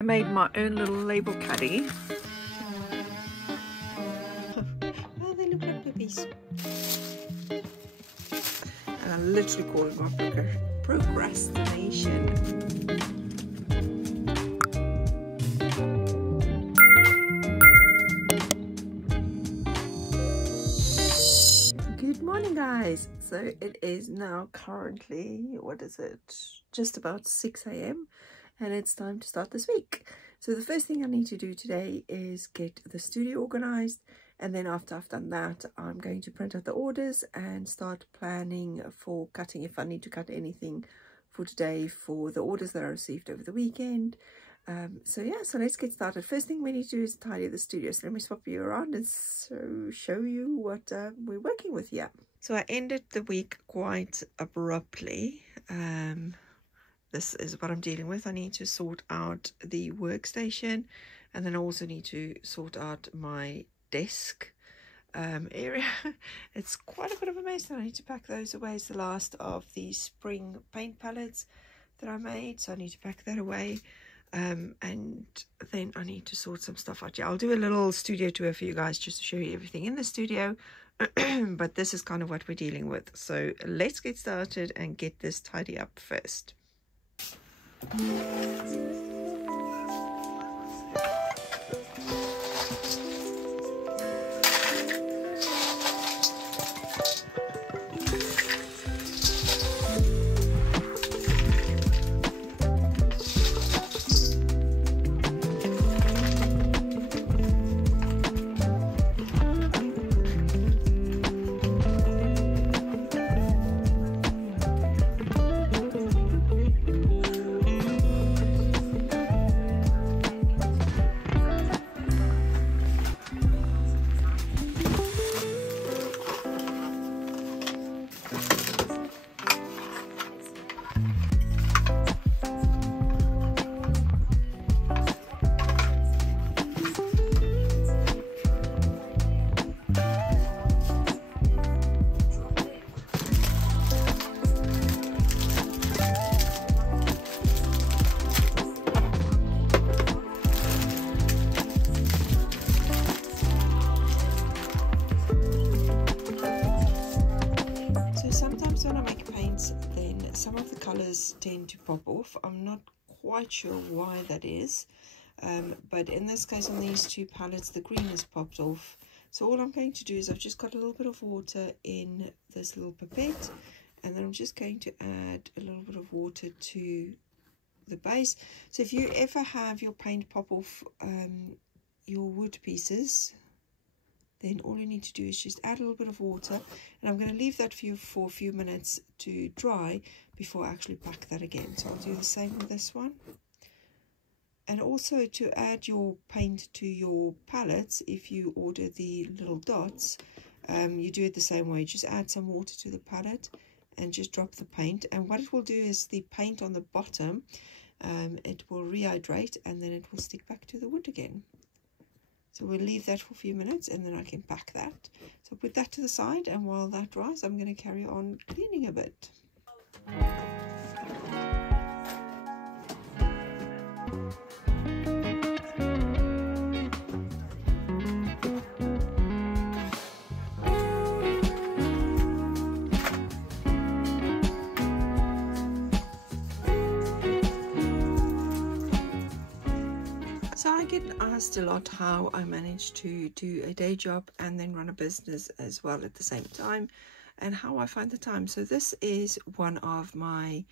I made my own little label caddy. Oh, they look like puppies. And I literally call it my procrastination. Good morning, guys. So it is now currently, what is it? Just about 6 a.m. and it's time to start this week. So the first thing I need to do today is get the studio organized, and then after I've done that, I'm going to print out the orders and start planning for cutting if I need to cut anything for today for the orders that I received over the weekend. So let's get started. First thing we need to do is tidy the studio. So let me swap you around and show you what we're working with here. So I ended the week quite abruptly. This is what I'm dealing with. I need to sort out the workstation, and then I also need to sort out my desk area. It's quite a bit of a mess. I need to pack those away. It's the last of the spring paint palettes that I made, so I need to pack that away. And then I need to sort some stuff out. Yeah, I'll do a little studio tour for you guys just to show you everything in the studio. But this is kind of what we're dealing with. So let's get started and get this tidy up first. Some of the colors tend to pop off. I'm not quite sure why that is, but in this case on these two palettes the green has popped off. So all I'm going to do is I've just got a little bit of water in this little pipette, and then I'm just going to add a little bit of water to the base. So if you ever have your paint pop off your wood pieces, then all you need to do is just add a little bit of water, and I'm going to leave that for a few minutes to dry before I actually pack that again. So I'll do the same with this one. And also to add your paint to your palettes, if you order the little dots, you do it the same way. Just add some water to the palette and just drop the paint, and what it will do is the paint on the bottom, it will rehydrate and then it will stick back to the wood again. So we'll leave that for a few minutes and then I can pack that. So put that to the side, and while that dries, I'm going to carry on cleaning a bit. So I get asked a lot how I manage to do a day job and then run a business as well at the same time, and how I find the time. So this is one of my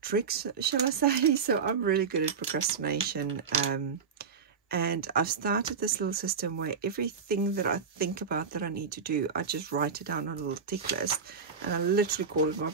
tricks, shall I say. So I'm really good at procrastination, and I've started this little system where everything that I think about that I need to do, I just write it down on a little tick list, and I literally call it my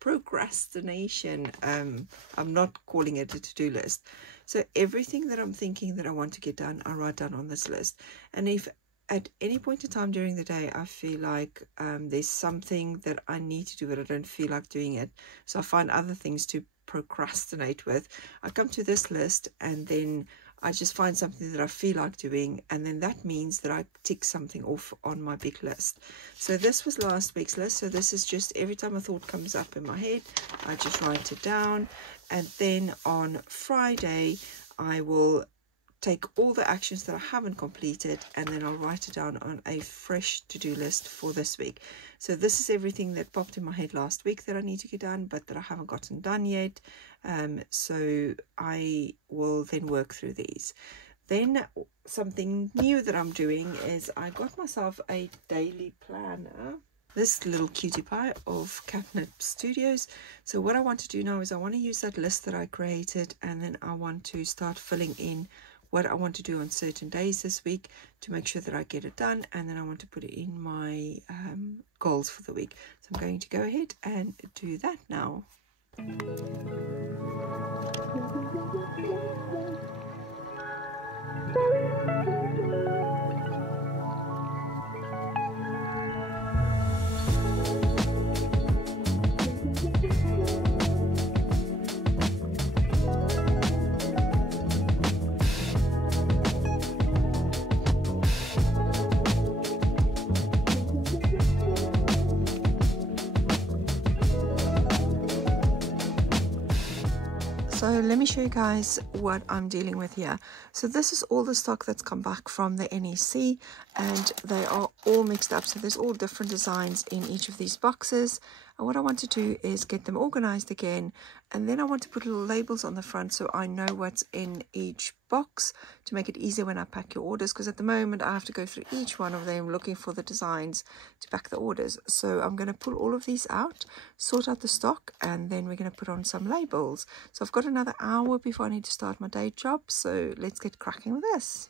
procrastination. I'm not calling it a to-do list. So everything that I'm thinking that I want to get done, I write down on this list. And if at any point in time during the day I feel like there's something that I need to do but I don't feel like doing it, so I find other things to procrastinate with, I come to this list and then I just find something that I feel like doing, and then that means that I tick something off on my big list. So this was last week's list. So this is just every time a thought comes up in my head, I just write it down. and then on Friday I will take all the actions that I haven't completed, and then I'll write it down on a fresh to-do list for this week. So this is everything that popped in my head last week that I need to get done, but that I haven't gotten done yet. So I will then work through these. Then something new that I'm doing is I got myself a daily planner, this little cutie pie of Catnip Studios. So what I want to do now is I want to use that list that I created, and then I want to start filling in what I want to do on certain days this week to make sure that I get it done, and then I want to put it in my goals for the week. So I'm going to go ahead and do that now. So let me show you guys what I'm dealing with here. So this is all the stock that's come back from the NEC, and they are all mixed up. So there's all different designs in each of these boxes. And what I want to do is get them organized again, and then I want to put little labels on the front so I know what's in each box to make it easier when I pack your orders, because at the moment I have to go through each one of them looking for the designs to pack the orders. So I'm going to pull all of these out, sort out the stock, and then we're going to put on some labels. So I've got another hour before I need to start my day job, so let's get cracking with this.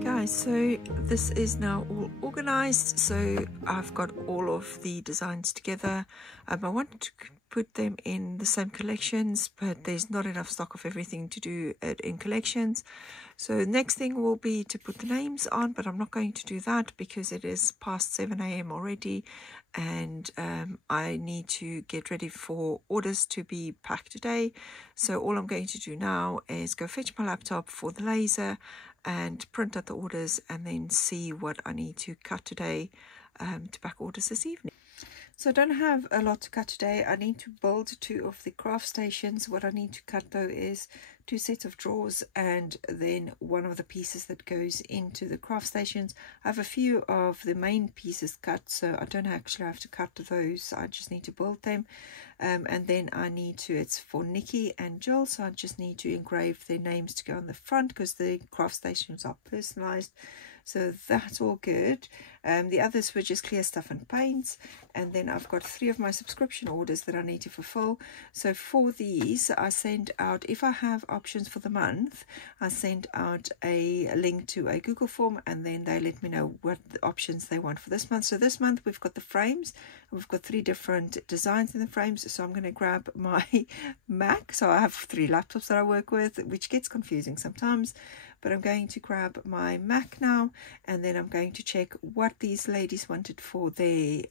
Guys, so this is now all organized. So I've got all of the designs together. I wanted to put them in the same collections, but there's not enough stock of everything to do it in collections. So next thing will be to put the names on, but I'm not going to do that because it is past 7 a.m. already, and I need to get ready for orders to be packed today. So all I'm going to do now is go fetch my laptop for the laser and print out the orders, and then see what I need to cut today to pack orders this evening. So I don't have a lot to cut today. I need to build 2 of the craft stations. What I need to cut though is 2 sets of drawers, and then one of the pieces that goes into the craft stations. I have a few of the main pieces cut, so I don't actually have to cut those. I just need to build them. And then I need to, it's for Nikki and Jill, so I just need to engrave their names to go on the front because the craft stations are personalized. So that's all good. The others were just clear stuff and paints. And then I've got 3 of my subscription orders that I need to fulfill. So for these, I send out, if I have options for the month, I send out a link to a Google form, and then they let me know what the options they want for this month. So this month we've got the frames. We've got 3 different designs in the frames. So I'm going to grab my Mac. So I have 3 laptops that I work with, which gets confusing sometimes. But I'm going to grab my Mac now, and then I'm going to check what these ladies wanted for their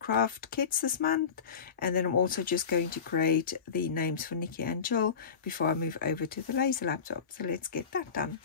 craft kits this month, and then I'm also just going to create the names for Nikki and Jill before I move over to the laser laptop. So let's get that done.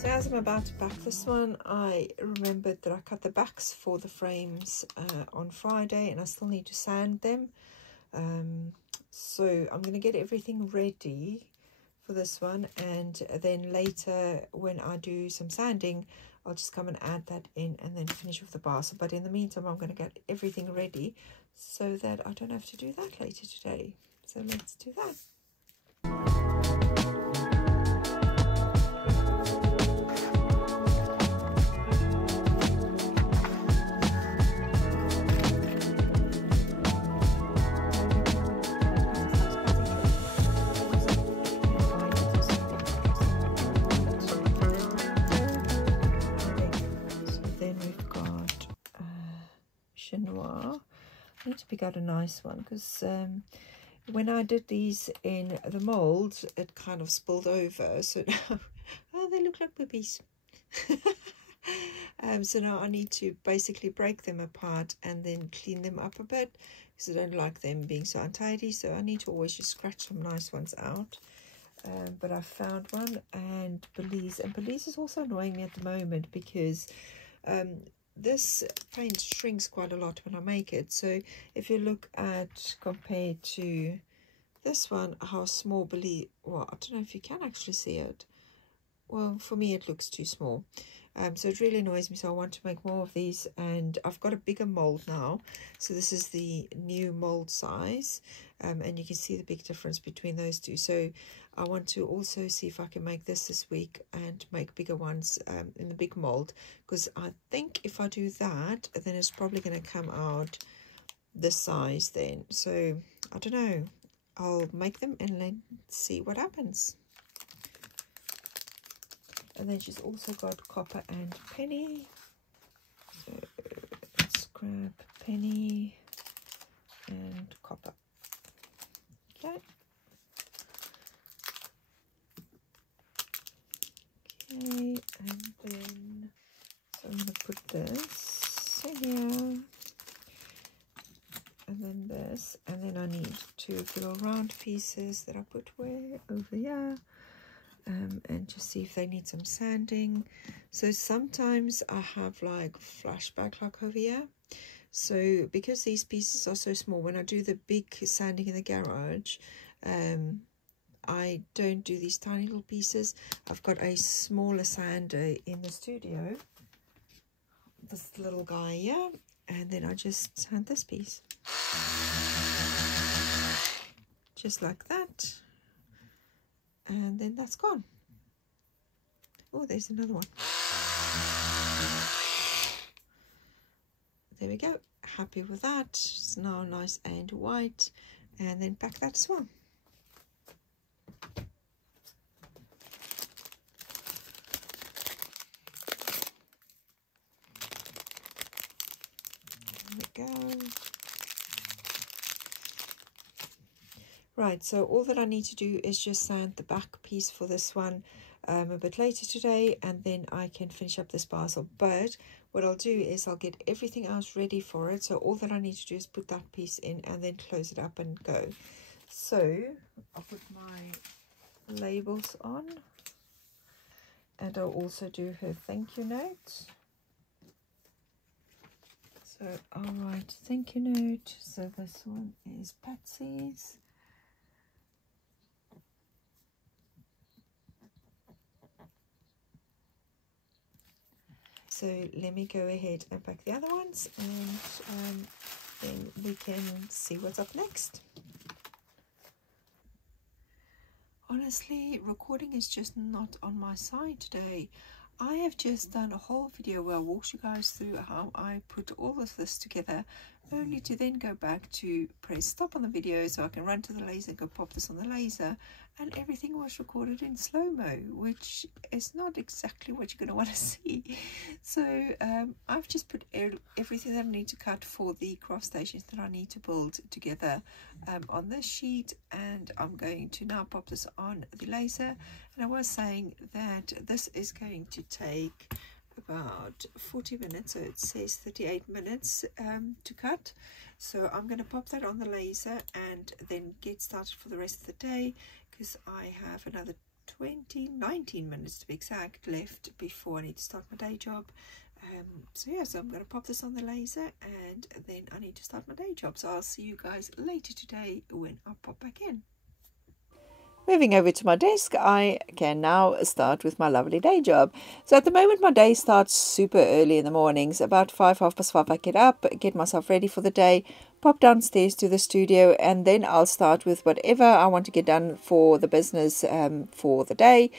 So as I'm about to back this one, I remembered that I cut the backs for the frames on Friday, and I still need to sand them. So I'm going to get everything ready for this one, and then later when I do some sanding, I'll just come and add that in and then finish with the parcel. But in the meantime, I'm going to get everything ready so that I don't have to do that later today. So let's do that. I need to pick out a nice one because when I did these in the mold, it kind of spilled over. So now, oh, they look like boobies. So now I need to basically break them apart and then clean them up a bit because I don't like them being so untidy. So I need to always just scratch some nice ones out. But I found one, and Belize is also annoying me at the moment because this paint shrinks quite a lot when I make it. So if you look at, compared to this one, how small Belize, well, I don't know if you can actually see it. Well, for me it looks too small. So it really annoys me, so I want to make more of these, and I've got a bigger mold now. So this is the new mold size, and you can see the big difference between those two. So I want to also see if I can make this week and make bigger ones in the big mold, because I think if I do that, then it's probably going to come out this size then. So I don't know, I'll make them and let's see what happens. And then she's also got copper and penny. So let's grab penny and copper. Okay. Okay, and then so I'm going to put this in here, and then this, and then I need two little round pieces that I put where over here. And just see if they need some sanding. So sometimes I have like flashback like over here. So because these pieces are so small, when I do the big sanding in the garage, I don't do these tiny little pieces. I've got a smaller sander in the studio, this little guy here, and then I just sand this piece. Just like that. And then that's gone. Oh, there's another one. There we go. Happy with that. It's now nice and white. And then pack that as well. There we go. Right, so all that I need to do is just sand the back piece for this one a bit later today, and then I can finish up this parcel. But what I'll do is I'll get everything else ready for it. So all that I need to do is put that piece in and then close it up and go. So I'll put my labels on, and I'll also do her thank you note. So I'll write thank you note. So this one is Patsy's. So let me go ahead and pack the other ones, and then we can see what's up next. Honestly, recording is just not on my side today. I have just done a whole video where I walked you guys through how I put all of this together, only to then go back to press stop on the video so I can run to the laser, go pop this on the laser, and everything was recorded in slow-mo, which is not exactly what you're going to want to see. So I've just put everything that I need to cut for the craft stations that I need to build together on this sheet, and I'm going to now pop this on the laser. And I was saying that this is going to take about 40 minutes, so it says 38 minutes to cut. So I'm going to pop that on the laser and then get started for the rest of the day, because I have another 19 minutes to be exact left before I need to start my day job. So I'm going to pop this on the laser and then I need to start my day job. So I'll see you guys later today when I pop back in. Moving over to my desk, I can now start with my lovely day job. So at the moment, my day starts super early in the mornings. About 5:30 I get up, get myself ready for the day, pop downstairs to the studio, and then I'll start with whatever I want to get done for the business for the day.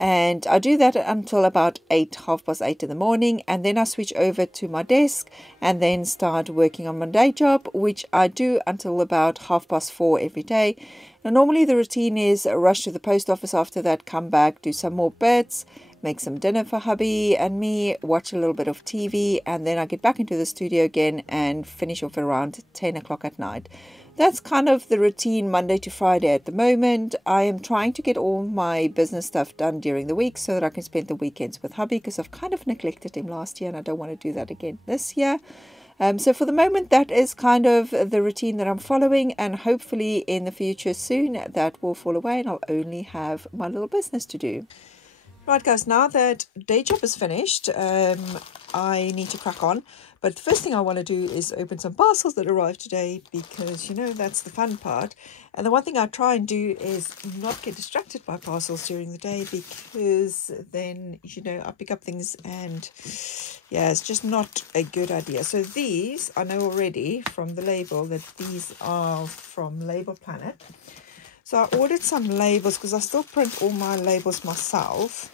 And I do that until about 8:30 in the morning, and then I switch over to my desk and then start working on my day job, which I do until about 4:30 every day. Now normally the routine is rush to the post office, after that come back, do some more bits, make some dinner for hubby and me, watch a little bit of TV, and then I get back into the studio again and finish off around 10 o'clock at night. That's kind of the routine Monday to Friday at the moment. I am trying to get all my business stuff done during the week so that I can spend the weekends with hubby, because I've kind of neglected him last year and I don't want to do that again this year. So for the moment, that is kind of the routine that I'm following, and hopefully in the future soon that will fall away and I'll only have my little business to do. Right guys, now that day job is finished, I need to crack on. But the first thing I want to do is open some parcels that arrived today, because, you know, that's the fun part. And the one thing I try and do is not get distracted by parcels during the day, because then, you know, I pick up things and, yeah, it's just not a good idea. So these, I know already from the label that these are from Label Planet. So I ordered some labels because I still print all my labels myself.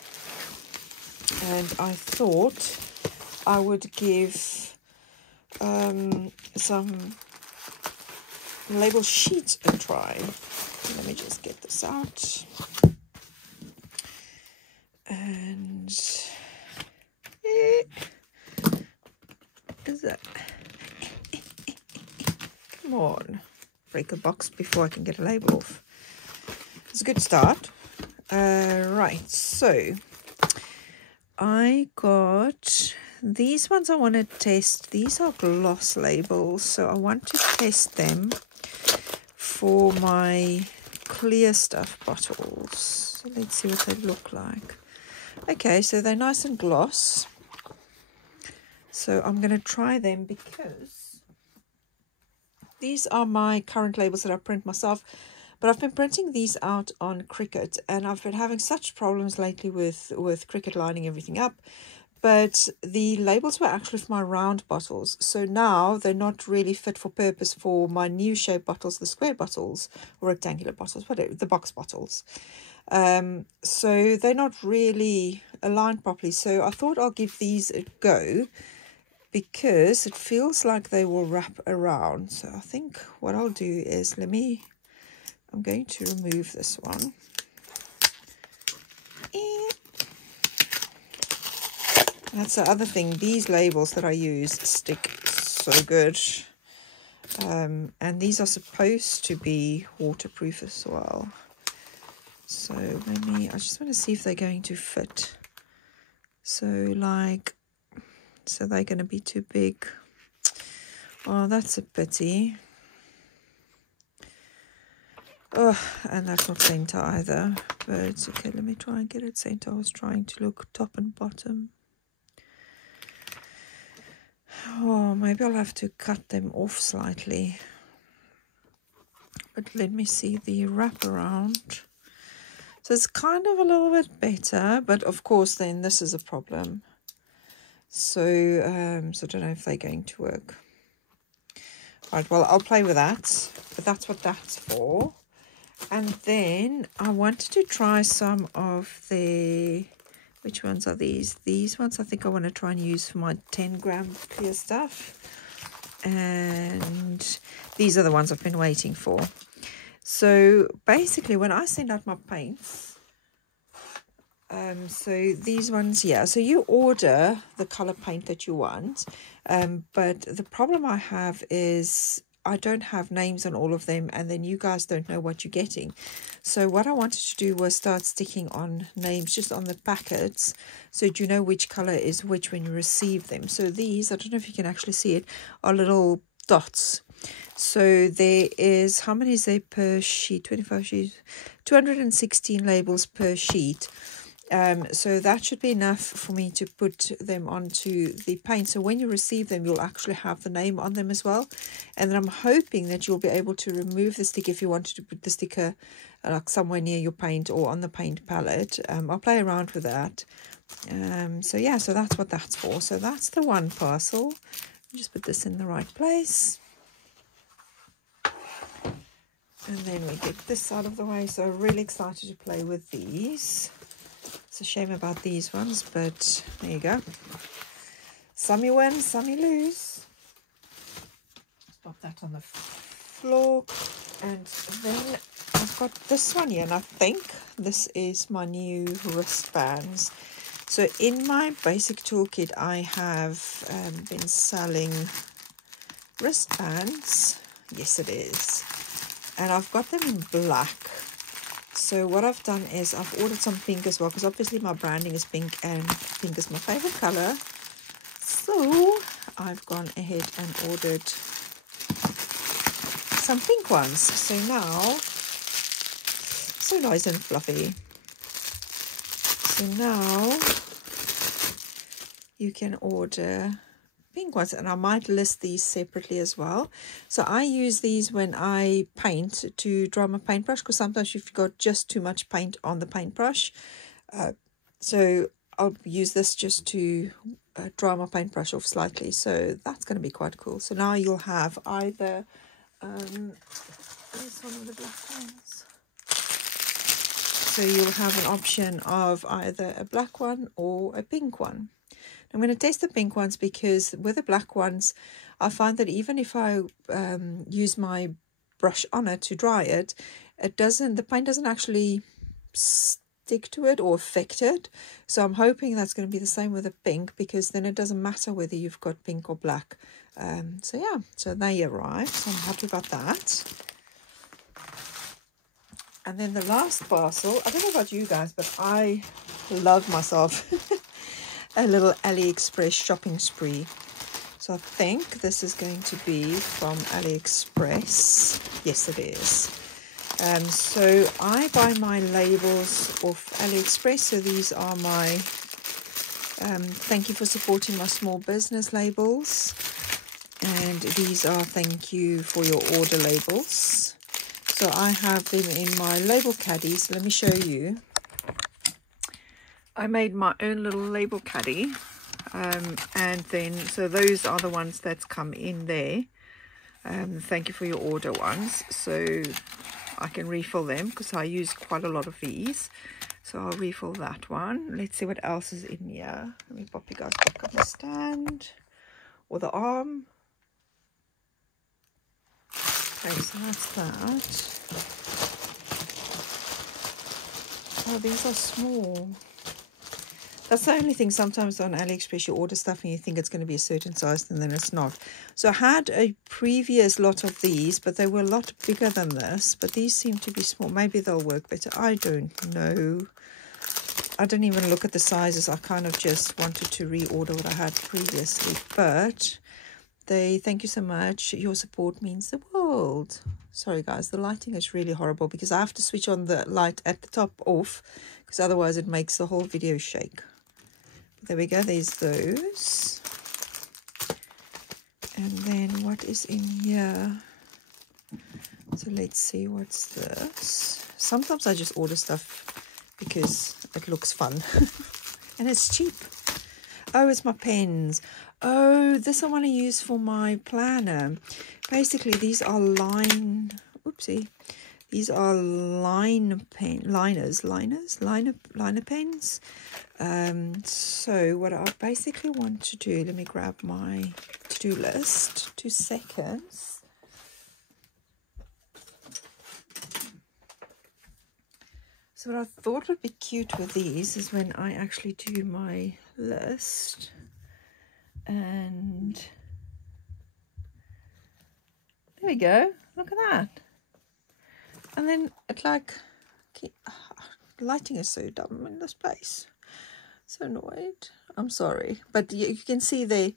And I thought I would give some label sheets a try. Let me just get this out. And is that? Come on, break a box before I can get a label off. It's a good start. Right, so I got these ones I want to test. These are gloss labels, so I want to test them for my clear stuff bottles. So let's see what they look like. Okay, so they're nice and gloss. So I'm going to try them, because these are my current labels that I print myself. But I've been printing these out on Cricut, and I've been having such problems lately with Cricut lining everything up. But the labels were actually for my round bottles. So now they're not really fit for purpose for my new shape bottles, the square bottles, or rectangular bottles, whatever, the box bottles. So they're not really aligned properly. So I thought I'll give these a go, because it feels like they will wrap around. So I think what I'll do is I'm going to remove this one. That's the other thing. These labels that I use stick so good. And these are supposed to be waterproof as well. So I just want to see if they're going to fit. So they're going to be too big. Oh, that's a pity. Oh, and that's not center either, but it's okay. Let me try and get it center. I was trying to look top and bottom. Oh, maybe I'll have to cut them off slightly. But let me see the wraparound. So it's kind of a little bit better, but of course then this is a problem. So, so I don't know if they're going to work. Right, well, I'll play with that, but that's what that's for. And then I wanted to try some of the Which ones are these? These ones I think I want to try and use for my 10-gram clear stuff. And these are the ones I've been waiting for. So basically when I send out my paints, so these ones, yeah, so you order the color paint that you want, but the problem I have is I don't have names on all of them, and then you guys don't know what you're getting. So what I wanted to do was start sticking on names just on the packets, so you know which color is which when you receive them. So these, I don't know if you can actually see it, are little dots. So there is, how many is there per sheet? 25 sheets, 216 labels per sheet. So that should be enough for me to put them onto the paint. So when you receive them, you'll actually have the name on them as well. And then I'm hoping that you'll be able to remove the sticker if you wanted to put the sticker like somewhere near your paint or on the paint palette. I'll play around with that. So yeah, so that's what that's for. So that's the one parcel. Just put this in the right place. And then we get this out of the way. So really excited to play with these. It's a shame about these ones, but there you go. Some you win, some you lose. Pop that on the floor. And then I've got this one here, and I think this is my new wristbands. So in my basic toolkit, I have been selling wristbands. Yes, it is. And I've got them in black. So what I've done is I've ordered some pink as well, because obviously my branding is pink and pink is my favorite color. So I've gone ahead and ordered some pink ones. So now, so nice and fluffy. So now you can order pink ones, and I might list these separately as well. So I use these when I paint to dry my paintbrush, because sometimes you've got just too much paint on the paintbrush. So I'll use this just to dry my paintbrush off slightly. So that's going to be quite cool. So now you'll have either where's one of the black ones? So you'll have an option of either a black one or a pink one. I'm going to test the pink ones, because with the black ones, I find that even if I use my brush on it to dry it, the paint doesn't actually stick to it or affect it. So I'm hoping that's going to be the same with the pink, because then it doesn't matter whether you've got pink or black. So yeah, so they arrived. So I'm happy about that. And then the last parcel, I don't know about you guys, but I love myself a little AliExpress shopping spree. So I think this is going to be from AliExpress. Yes, it is. So I buy my labels off AliExpress. So these are my thank you for supporting my small business labels. And these are thank you for your order labels. So I have them in my label caddies. Let me show you. I made my own little label caddy, and then so those are the ones that's come in there. Thank you for your order ones, so I can refill them because I use quite a lot of these. So I'll refill that one. Let's see what else is in here. Let me pop you guys back on the stand or the arm. Okay, so that's that. Oh, these are small. That's the only thing. Sometimes on AliExpress you order stuff and you think it's going to be a certain size and then it's not. So I had a previous lot of these, but they were a lot bigger than this. But these seem to be small. Maybe they'll work better. I don't know. I didn't even look at the sizes. I kind of just wanted to reorder what I had previously. But thank you so much. Your support means the world. Sorry guys, the lighting is really horrible because I have to switch on the light at the top off, because otherwise it makes the whole video shake. There we go, there's those. And then what is in here? So let's see, what's this? Sometimes I just order stuff because it looks fun and it's cheap. Oh, it's my pens. Oh, this I want to use for my planner. Basically, these are liner pens. So what I basically want to do, let me grab my to-do list, 2 seconds. So what I thought would be cute with these is when I actually do my list, and there we go, look at that. And then it like, lighting is so dumb in this place. So annoyed. I'm sorry. But you can see there,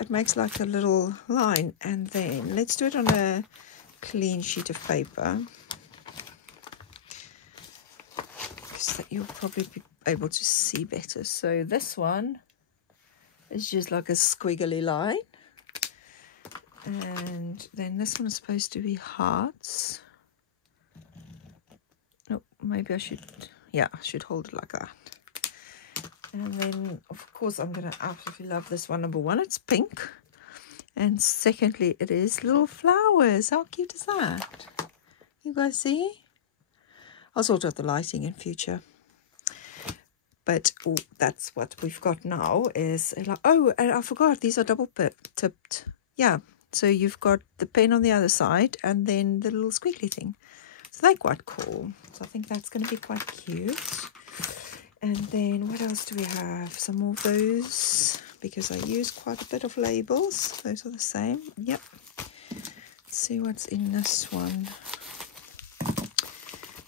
it makes like a little line. And then let's do it on a clean sheet of paper, so that you'll probably be able to see better. So this one is just like a squiggly line. And then this one is supposed to be hearts. Oh, maybe I should, yeah, I should hold it like that. And then, of course, I'm going to absolutely love this one. Number one, it's pink. And secondly, it is little flowers. How cute is that? You guys see? I'll sort out the lighting in future. But oh, that's what we've got now is, like, oh, and I forgot, these are double tipped. Yeah, so you've got the pen on the other side and then the little squiggly thing. So they're quite cool. So I think that's going to be quite cute. And then what else do we have? Some more of those, because I use quite a bit of labels. Those are the same. Yep. Let's see what's in this one.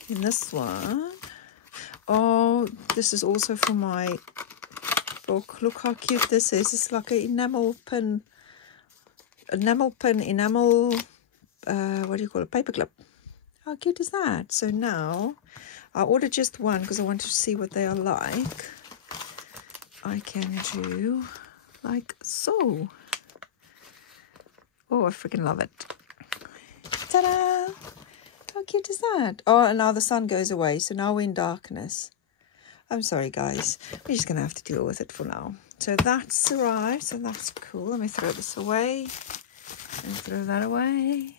In this one, oh, this is also from my book. Look how cute this is. It's like an enamel, what do you call it, paper clip. How cute is that? So now I ordered just one because I wanted to see what they are like. I can do like so. Oh, I freaking love it. Ta-da! How cute is that? Oh, and now the sun goes away, so now we're in darkness. I'm sorry, guys. We're just going to have to deal with it for now. So that's arrived, so that's cool. Let me throw this away and throw that away.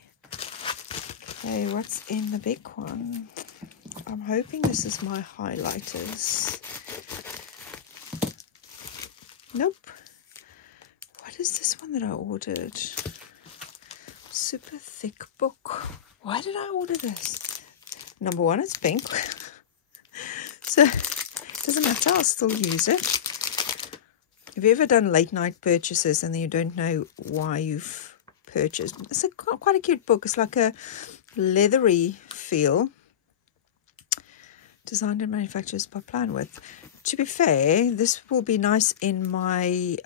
Okay, what's in the big one? I'm hoping this is my highlighters. Nope. What is this one that I ordered? Super thick book. Why did I order this? Number one, it's pink. So it doesn't matter, I'll still use it. Have you ever done late night purchases and then you don't know why you've purchased? It's quite a cute book. It's like a leathery feel. Designed and manufactured by Planwidth. To be fair, this will be nice in my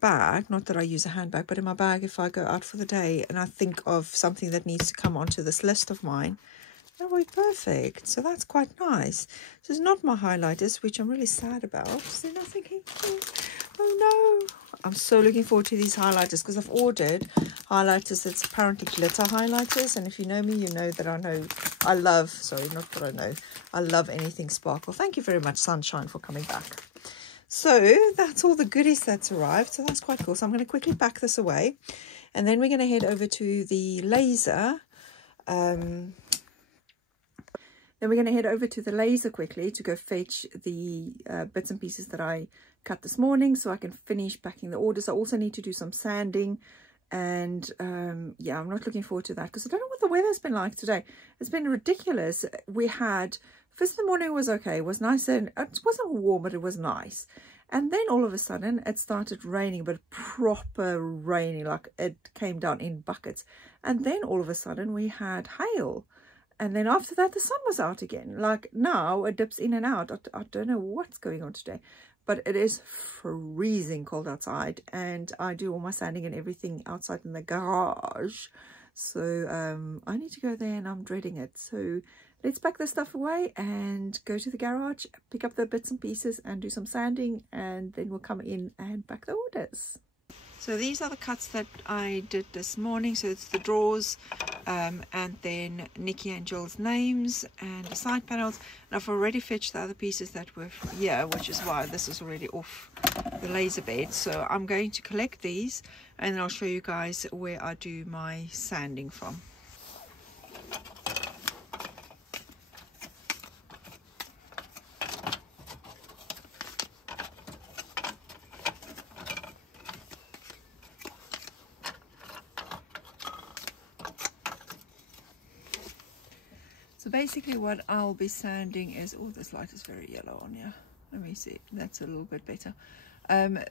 bag. Not that I use a handbag, but in my bag if I go out for the day and I think of something that needs to come onto this list of mine. That will be perfect. So that's quite nice. So it's not my highlighters, which I'm really sad about. So then I'm thinking, oh no. I'm so looking forward to these highlighters because I've ordered highlighters that's apparently glitter highlighters. And if you know me, you know that I love anything sparkle. Thank you very much, Sunshine, for coming back. So that's all the goodies that's arrived. So that's quite cool. So I'm going to quickly pack this away. And then we're going to head over to the laser. Then we're going to head over to the laser quickly to go fetch the bits and pieces that I cut this morning so I can finish packing the orders. I also need to do some sanding. And yeah, I'm not looking forward to that because I don't know what the weather's been like today. It's been ridiculous. We had, first in the morning was okay. It was nice and it wasn't warm, but it was nice. And then all of a sudden it started raining, but proper raining, like it came down in buckets. And then all of a sudden we had hail. And then after that, the sun was out again. Like now it dips in and out. I don't know what's going on today. But it is freezing cold outside. And I do all my sanding and everything outside in the garage. So I need to go there and I'm dreading it. So let's pack this stuff away and go to the garage, pick up the bits and pieces and do some sanding. And then we'll come in and pack the orders. So these are the cuts that I did this morning. So it's the drawers and then Nikki and Jill's names and the side panels. And I've already fetched the other pieces that were here, which is why this is already off the laser bed. So I'm going to collect these and then I'll show you guys where I do my sanding from. basically what I'll be sanding is, oh, this light is very yellow on here. Let me see, that's a little bit better.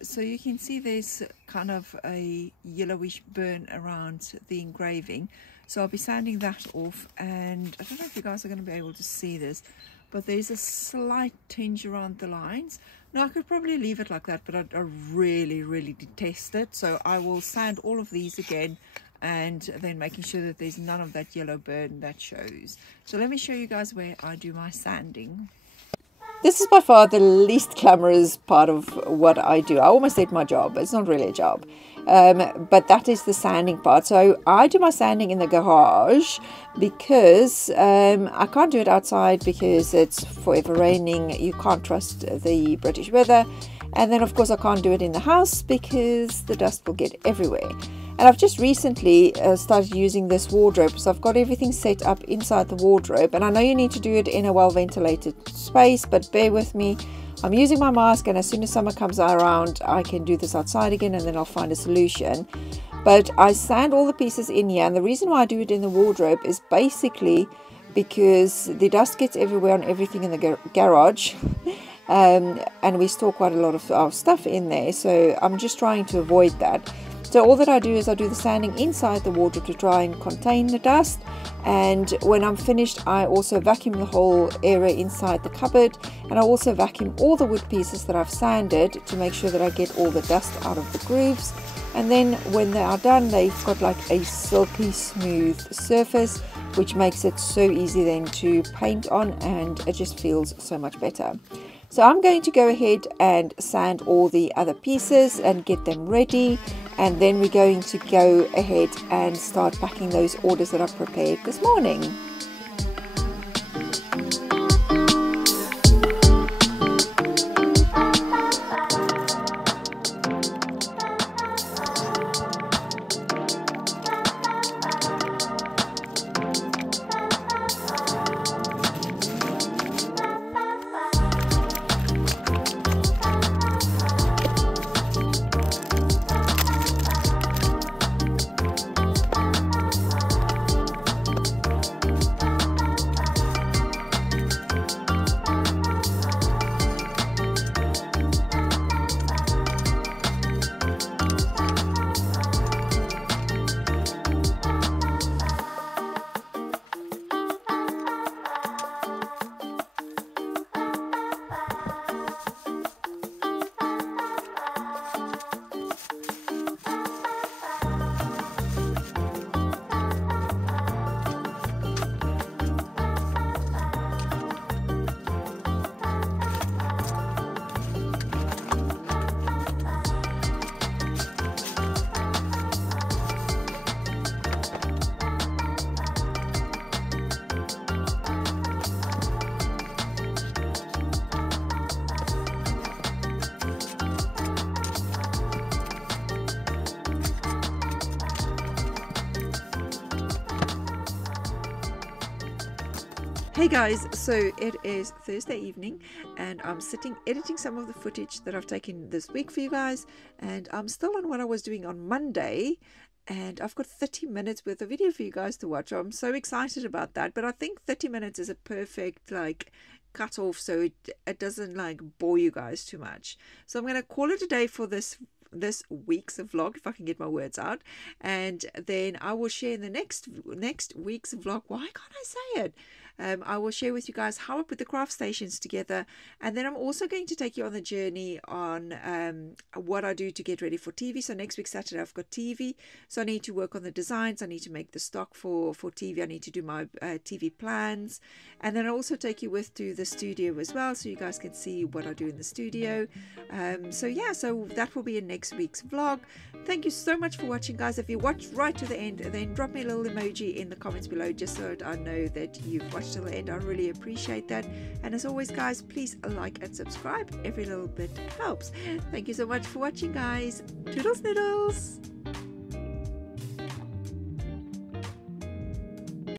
So you can see there's kind of a yellowish burn around the engraving. So I'll be sanding that off, and I don't know if you guys are going to be able to see this, but there's a slight tinge around the lines. Now I could probably leave it like that, but I really detest it. So I will sand all of these again, and then making sure that there's none of that yellow burn that shows. So let me show you guys where I do my sanding. This is by far the least glamorous part of what I do. I almost said my job. It's not really a job. But that is the sanding part. So I do my sanding in the garage because I can't do it outside because it's forever raining. You can't trust the British weather. And then, of course, I can't do it in the house because the dust will get everywhere. And I've just recently started using this wardrobe. So I've got everything set up inside the wardrobe. And I know you need to do it in a well-ventilated space, but bear with me. I'm using my mask, and as soon as summer comes around, I can do this outside again, and then I'll find a solution. But I sand all the pieces in here. And the reason why I do it in the wardrobe is basically because the dust gets everywhere on everything in the garage. And we store quite a lot of our stuff in there. So I'm just trying to avoid that. So all that I do is I do the sanding inside the wardrobe to try and contain the dust, and when I'm finished I also vacuum the whole area inside the cupboard, and I also vacuum all the wood pieces that I've sanded to make sure that I get all the dust out of the grooves. And then when they are done, they've got like a silky smooth surface, which makes it so easy then to paint on, and it just feels so much better. So I'm going to go ahead and sand all the other pieces and get them ready, and then we're going to go ahead and start packing those orders that I've prepared this morning. Hey guys, so it is Thursday evening and I'm sitting editing some of the footage that I've taken this week for you guys, and I'm still on what I was doing on Monday, and I've got 30 minutes worth of video for you guys to watch. I'm so excited about that, but I think 30 minutes is a perfect like cut off so it doesn't like bore you guys too much. So I'm going to call it a day for this week's vlog, if I can get my words out, and then I will share in the next week's vlog. Why can't I say it? I will share with you guys how I put the craft stations together, and then I'm also going to take you on the journey on what I do to get ready for TV. So next week Saturday I've got TV, so I need to work on the designs, I need to make the stock for TV, I need to do my TV plans, and then I'll also take you to the studio as well, so you guys can see what I do in the studio. So yeah, so that will be in next week's vlog. Thank you so much for watching, guys. If you watched right to the end, then drop me a little emoji in the comments below just so that I know that you've watched till the end. I really appreciate that. And as always, guys, please like and subscribe. Every little bit helps. Thank you so much for watching, guys. Toodles noodles.